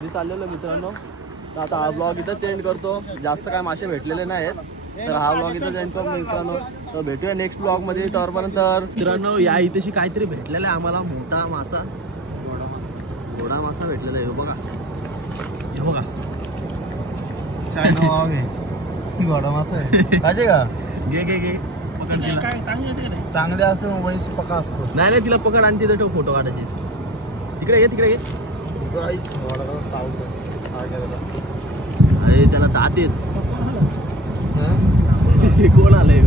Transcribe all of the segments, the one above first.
चाललेलो मित्रांनो, तर आता हा ब्लॉग इथं एंड करतो. जास्त काय मासे भेटलेले नाहीत, तर हा ब्लॉग इथं एंड करतो मित्रांनो. तर भेटूया नेक्स्ट ब्लॉग मध्ये. तोपर्यंत मित्रांनो या इथेशी काहीतरी भेटलेला आहे आम्हाला, मोठा मासा, घोडा मासा भेटलेला आहे. हे बघा, हे बघा, घोडा मासा आहे. पाहिजे का? घे घे घे, पकड तिला. चांगले असं वैस पका असतो. नाही नाही, तिला पकड आणि तिथं ठेव, फोटो काढायचे. तिकडे घे, तिकडे घे. अरे त्याला दात येत. कोण आलंय?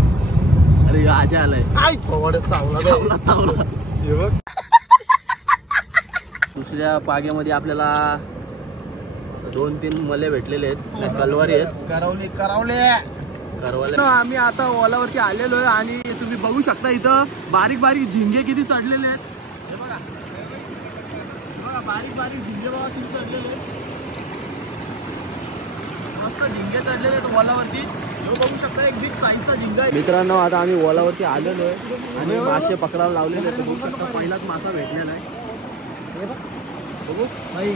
अरे आजा आलाय. चावला चावला. दुसऱ्या पाग्यामध्ये आपल्याला 2-3 मले भेटलेले आहेत, कलवारी आहेत. करवले. आम्ही आता ओलावरती आलेलो आहे आणि तुम्ही बघू शकता इथं बारीक बारीक झिंगे किती चढलेले आहेत. हे बघा, बारीक बारीक झिंगे बघा किती चढलेले आहेत. मस्त झिंगे चढलेले आहेत ओलावरती. बघू शकता एक बिग साईजचा झिंगा आहे. मित्रांनो आता आम्ही ओलावरती आलेलो आहे आणि मासे पकडायला लावलेले आहेत. बघू शकता पहिलाच मासा भेटलेला आहे. बघू भाई,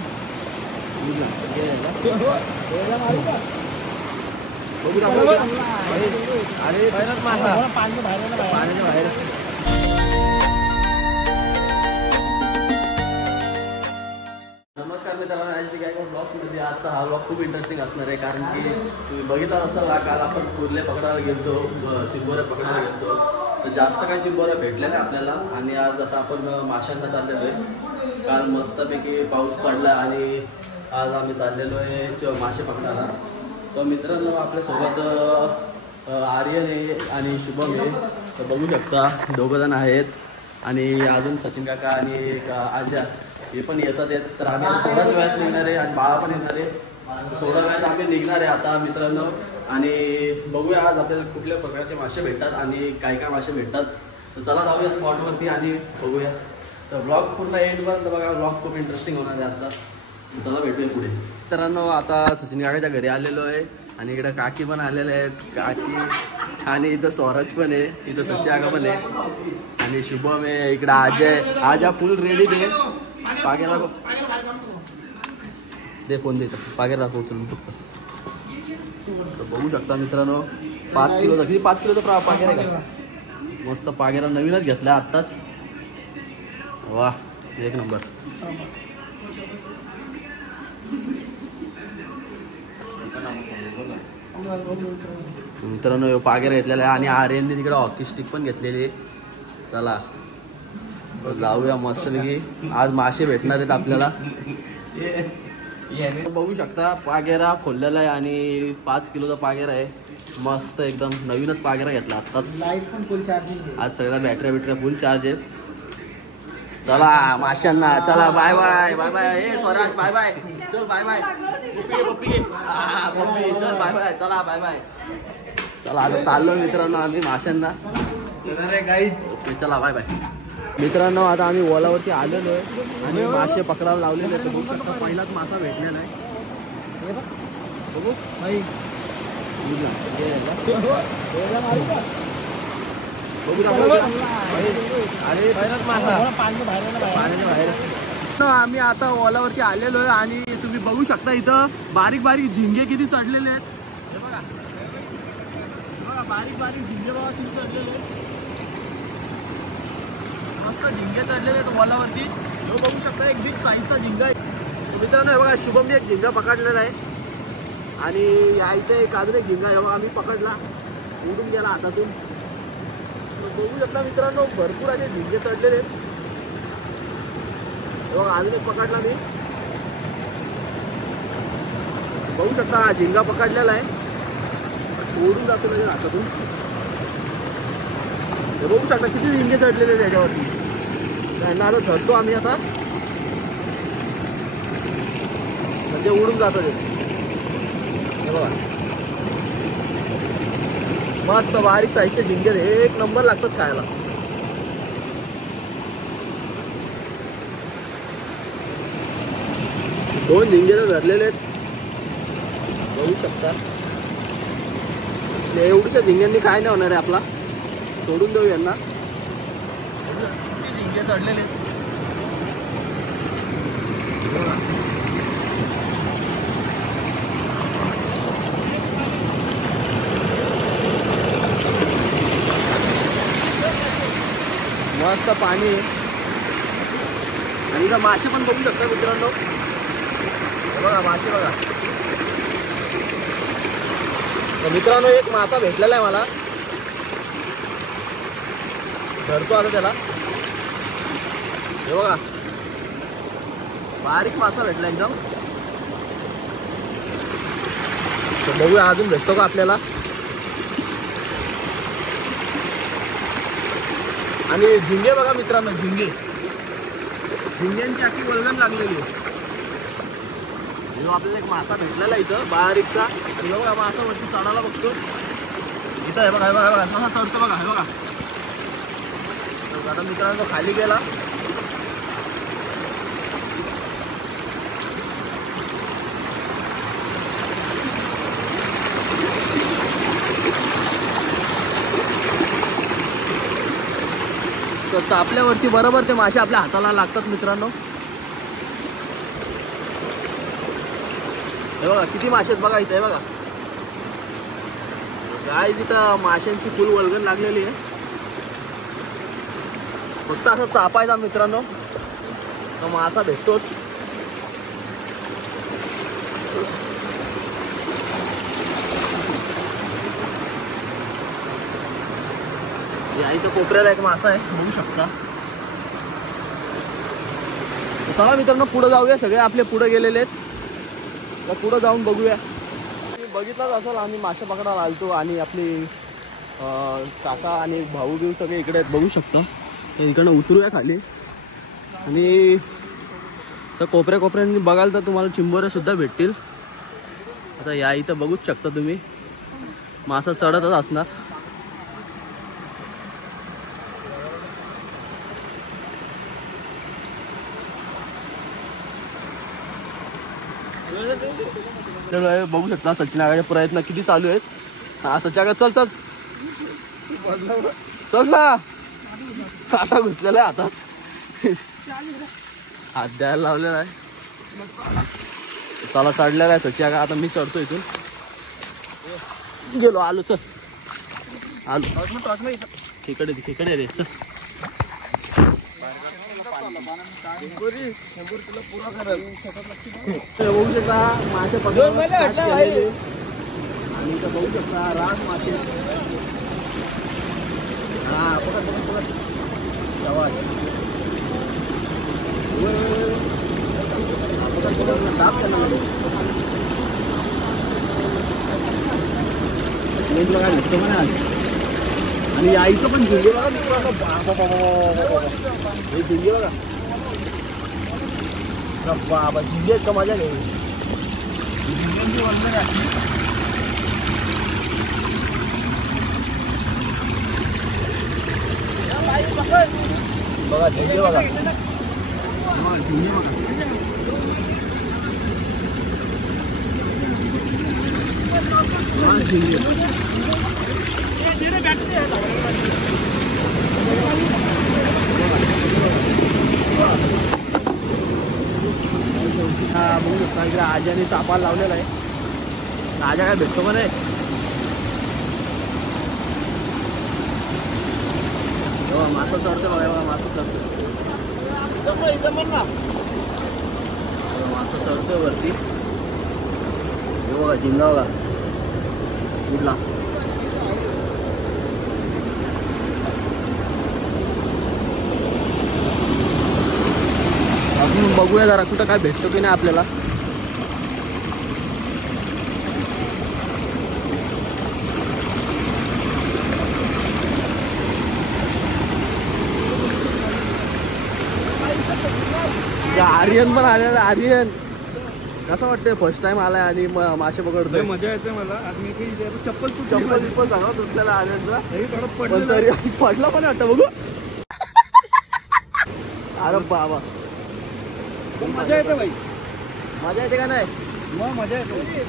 अरे पहिलाच मासा पाण्याच्या बाहेर. नमस्कार मित्रांनो, ब्लॉगमध्ये आजचा हा ब्लॉग खूप इंटरेस्टिंग असणार आहे. कारण की तुम्ही बघितला असाल, काल आपण कुर्ले पकडायला गेलतो, चिंबोऱ्या पकडायला गेलतो. तर जास्त काही चिंबोऱ्या भेटल्या नाही आपल्याला आणि आज आता आपण माशांना चाललेलो आहे. काल मस्तपैकी पाऊस पडला आणि आज आम्ही चाललेलो आहे मासे पकडायला. तर मित्रांनो आपल्यासोबत आर्यन आहे आणि शुभम आहे. तर बघू शकता दोघंजण आहेत आणि अजून सचिन काका आणि आजा हे पण येतात. तर आम्ही थोड्याच वेळात निघणार आहे आणि बाळा पण येणार आहे. थोड्या वेळात आम्ही निघणार आहे आता मित्रांनो. आणि बघूया आज आपल्याला कुठल्या प्रकारचे मासे भेटतात आणि काय काय मासे भेटतात. तर चला जाऊया स्पॉटवरती आणि बघूया. तर ब्लॉग पूर्ण एंडपर्यंत बघा, ब्लॉग खूप इंटरेस्टिंग होणार आहे आजचा. चला भेटूया पुढे. मित्रांनो आता सचिन काकाच्या घरी आलेलो आहे आणि इकडे काकी पण आलेले आहेत, काकी आणि इथं स्वराज पण आहे, इथं सचिन काका पण आहे आणि शुभम आहे. इकडे आजा फुल रेडी दे. पागेला दे, फोन देत पागेला उचलून फक्त. बघू शकता मित्रांनो 5 किलोचा, किती 5 किलोचा पागेरा आहे का? मस्त पागेरा नवीनच घेतलाय आत्ताच. वा एक नंबर. मित्रांनो पागेरा घेतलेला आहे आणि आर्यनने तिकडे हॉकी स्टिक पण घेतलेली आहे. चला जाऊया मस्तपैकी. आज मासे भेटणार आहेत आपल्याला. बघू शकता पागेरा खोललेला आहे आणि 5 किलोचा पागेरा आहे. मस्त एकदम नवीनच पागेरा घेतला आत्ताच. आज सगळ्या बॅटऱ्या फुल चार्ज आहेत. चला माशांना, चला बाय बाय बाय बाय. ए स्वराज बाय बाय, चल बाय बाय. पप्पी चल बाय बाय, चला बाय बाय. चला आता चाललो मित्रांनो आम्ही माशांना. चला बाय बाय. मित्रांनो आता आम्ही ओलावरती आलेलो आहे आणि मासे पकडायला लावलेले आहेत. बघू शकता पहिलाच मासा भेटलेला आहे. बघू भाई, अरे पहिलाच मासा पाण्याच्या बाहेर. आम्ही आता ओलावरती आलेलो आहे आणि तुम्ही बघू शकता इथं बारीक बारीक झिंगे किती चढलेले आहेत. हे बघा, बारीक बारीक झिंगे बघा किती चढलेले आहेत. मस्त झिंगे चढलेले आहेत ओलावरती. बघू शकता एक बिग साईजचा झिंगा आहे. मित्रांनो हे बघा, शुभमने एक झिंगा पकडलेला आहे आणि या इथे एक अजून एक झिंगा आहे बघा आम्ही पकडला, उडून गेला हातातून. बघू शकता मित्रांनो भरपूर असे झिंगे चढलेले आहेत. बघा अजून एक पकडला मी. बघू शकता हा झिंगा पकडलेला आहे, उडून जातो म्हणजे हातातून. बघू शकता किती झिंगे चढलेले आहेत त्याच्यावरती. त्यांना आता धरतो आम्ही आता, म्हणजे उडून जातो ते. बघा मस्त बारीक साईजचे झिंगे एक नंबर लागतात खायला. दोन झिंगे धरलेले आहेत बघू शकता. एवढ्या झिंग्यांनी काय नाही होणार आहे आपला, सोडून देऊ यांना. झिंगे चढलेले मस्त पाणी आहे. आणि इथं मासे पण बघू शकता मित्रांनो. बघा मासे बघा. तर मित्रांनो एक मासा भेटलेला आहे मला. धरतो आता त्याला. हे बघा बारीक मासा भेटला एकदम. तर बघूया अजून भेटतो का आपल्याला. आणि झिंगे बघा मित्रांनो, झिंग्यांची अख्खी वल्गण लागलेली आहे. आपल्याला एक मासा भेटलेला इथं बारीकसा. आणि बघा मासा वरती चढायला बघतो. इथं आहे बघा, बघा मासा चढतो बघा. हे बघा आता मित्रांनो खाली गेला. तर चापल्यावरती बरोबर ते मासे आपल्या हाताला लागतात मित्रांनो. हे बघा किती मासे आहेत बघा इथे. बघा काय तिथं माशांची फुल वल्गण लागलेली आहे. फक्त असं चापायचा मित्रांनो तर मासा भेटतोच. या इथं कोपऱ्याला एक मासा आहे बघू शकता. चला मित्रांनो पुढे जाऊया. सगळे आपले पुढे गेलेले आहेत. तर पुढे जाऊन बघूया. बघितलाच असेल आम्ही मासे पकडायला आलतो. आणि आपली काका आणि भाऊ बिऊ सगळे इकडे आहेत बघू शकता. तर इकडनं उतरूया खाली. आणि कोपऱ्याने बघाल तर तुम्हाला चिंबोऱ्या सुद्धा भेटतील. आता या इथं बघूच शकता तुम्ही. मासा चढतच असणार. बघू शकता सचिन आगाचे प्रयत्न किती चालू आहेत. हा सचिन आगा चल चल चल ना. काटा घुसलेला आहे हातात. हात द्यायला लावलेला आहे. चला चढलेला आहे सचिन आगा. आता मी चढतो इथून. गेलो आलो चल आलो. खेकडे रे चल. बघू शकता मासे पकडून आणि इथं बघू शकता रास मासे. हा पकड आणि आईचं पण झिंगे बघा हे झिंगे बघा. बाबा झिंगे आहेत का माझ्या नाही. झिंग्यांची वल्गण आहे. बघा झिंगे बघा. झिंगे बघा. झिंगे बघू शकता इकडे आज्याने चापाला लावलेला आहे. आजा काय भेटतो का नाही. मासा चढतो बघा. बघा मासा चढतो. मासा चढतोय वरती. हे बघा झिंगा बघा कुठला. अजून बघूया जरा कुठं काय भेटतो की नाही आपल्याला. आर्यन पण आलेला. आर्यन कसं वाटतंय फर्स्ट टाइम आलाय आणि मासे पकडतोय. मजा येते मला. आज मी चप्पल चांगला तुटलेला आर्यनचा. पण तरी पडला पण वाटतं बघू. अरे बाबा मजा येते भाई. मजा येते का नाही. मग मजा येते.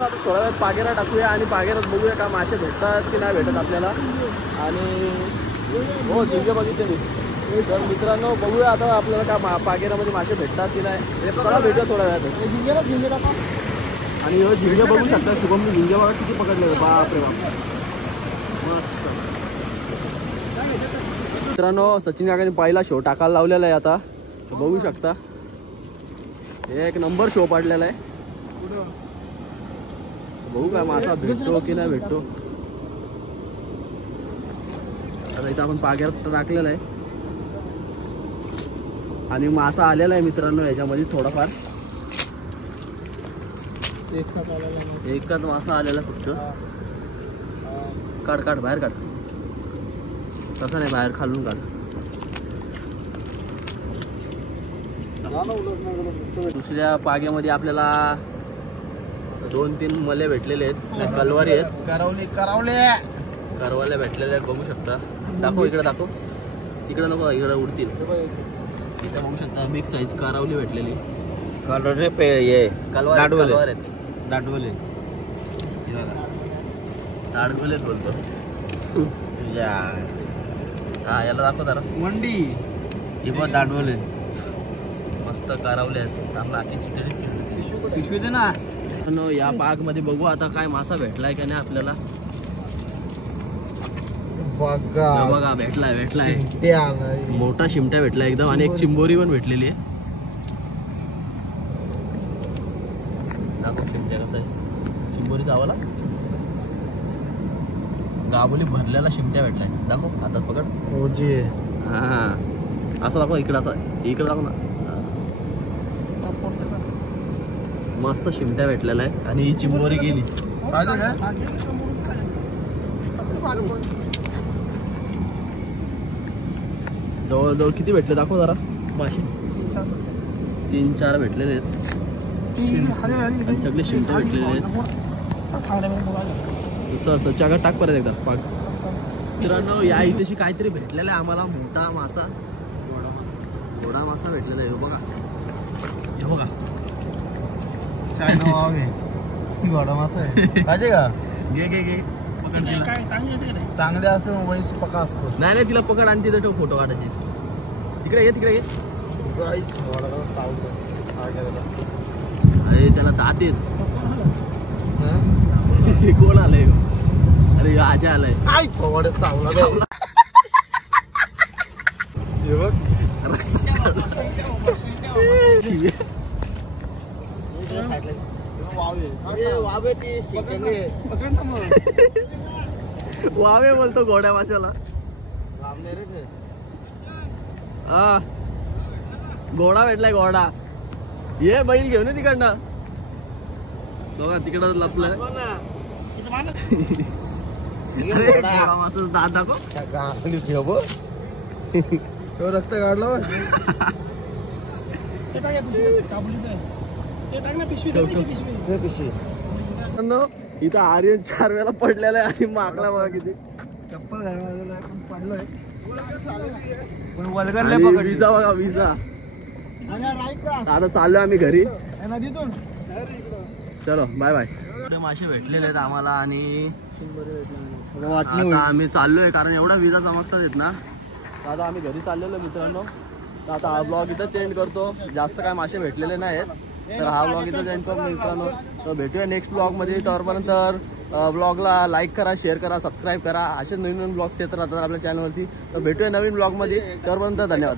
थोड्या वेळात पागेरा टाकूया आणि पागेरात बघूया का मासे भेटतात की नाही भेटत आपल्याला. आणि हो झिंगे बघितले मी. तर मित्रांनो बघूया आता आपल्याला का पागेरामध्ये मासे भेटतात की नाही. चला भेटूया थोड्या वेळात. झिंगे टाका. आणि झिंगे बघू शकता शुभम. झिंगे बघा किती पकडले. बापरे बाप. मस्त. मित्रांनो सचिन काकांनी पहिला शो टाकायला लावलेला आहे आता बघू शकता. एक नंबर शो पाडलेला आहे. बघू काय मासा भेटतो की नाही भेटतो. आता इथं आपण पाग्यात टाकलेला आहे आणि मासा आलेला आहे मित्रांनो याच्यामध्ये थोडाफार. एकच मासा आलेला फक्त. काढ काढ बाहेर काढ. तसं नाही बाहेर खालून काढ. दुसऱ्या पाग्यामध्ये आपल्याला 2-3 मले भेटलेले आहेत. कलवारी आहेत. करवल्या भेटलेल्या आहेत बघू शकता. दाखव इकडे दाखव. इकडे नको इकडे उडतील. इथे बघू शकता बिग साईज कारवली भेटलेली. कलवार आहेत. दाडवले ताडगोलेच बोलतो. हा याला दाखव जरा. मंडी ही पण दाडवले मस्त कारवले आहेत. चांगला पिशवी दे ना. या बाग मध्ये बघू आता काय मासा भेटलाय का नाही आपल्याला. बघा भेटलाय मोठा शिमट्या भेटला एकदम आणि एक चिंबोरी पण भेटलेली आहे. दाखव शिमट्या कसा आहे. चिंबोरीचा आवाला गाबोली भरलेला शिमट्या भेटलाय. दाखव हातात पकड. हा असं दाखव इकडे. असं इकडे दाखव ना. मस्त शिमट्या भेटलेला आहे आणि ही चिंबोरी गेली. जवळजवळ किती भेटले दाखव जरा मासे. 3-4 भेटलेले आहेत आणि सगळे शिमटे भेटलेले आहेत. चल टाक परत एकदा पाक. मित्रांनो या इथेशी काहीतरी भेटलेला आहे आम्हाला. मोठा मासा थोडा मासा भेटलेला आहे. बघा हे बघा. घोडा मासा आहे पाहिजे का. घे पकड. चांगले असं वैस पका असतो. नाही तिला पकड आणि तिथे फोटो काढायचे. तिकडे ये. अरे त्याला दात येत. कोण आलंय. अरे आजा आलाय. चावला वावे बोलतो घोड्या माशाला. घोडा भेटलाय घोडा. ये बैल घेऊन तिकडनं. बघा तिकडं लपलाय. घोडा मासा दात दाखव. रक्त काढला. इथं आर्यन 4 वेळा पडलेला आहे आणि मागला बघा किती. चप्पल घालवायला पण पडलोय. विजा बघा विजा. आता चाललोय आम्ही घरी. चलो बाय बाय. मासे भेटलेले आहेत आम्हाला आणि आता आम्ही चाललोय कारण एवढा विजा चमकतात येत ना. आता आम्ही घरी चाललेलो मित्रांनो. आता हा ब्लॉग इथं एंड करतो. जास्त काय मासे भेटलेले नाहीत तर हा ब्लॉग इथं एंड करतो मित्रांनो. तर भेटूया नेक्स्ट ब्लॉग मध्ये. तोपर्यंत ब्लॉगला लाईक करा, शेअर करा, सबस्क्राईब करा. असे नवीन ब्लॉग्स येत राहतात आपल्या चॅनलवरती. तर भेटूया नवीन ब्लॉग मध्ये. तोपर्यंत धन्यवाद.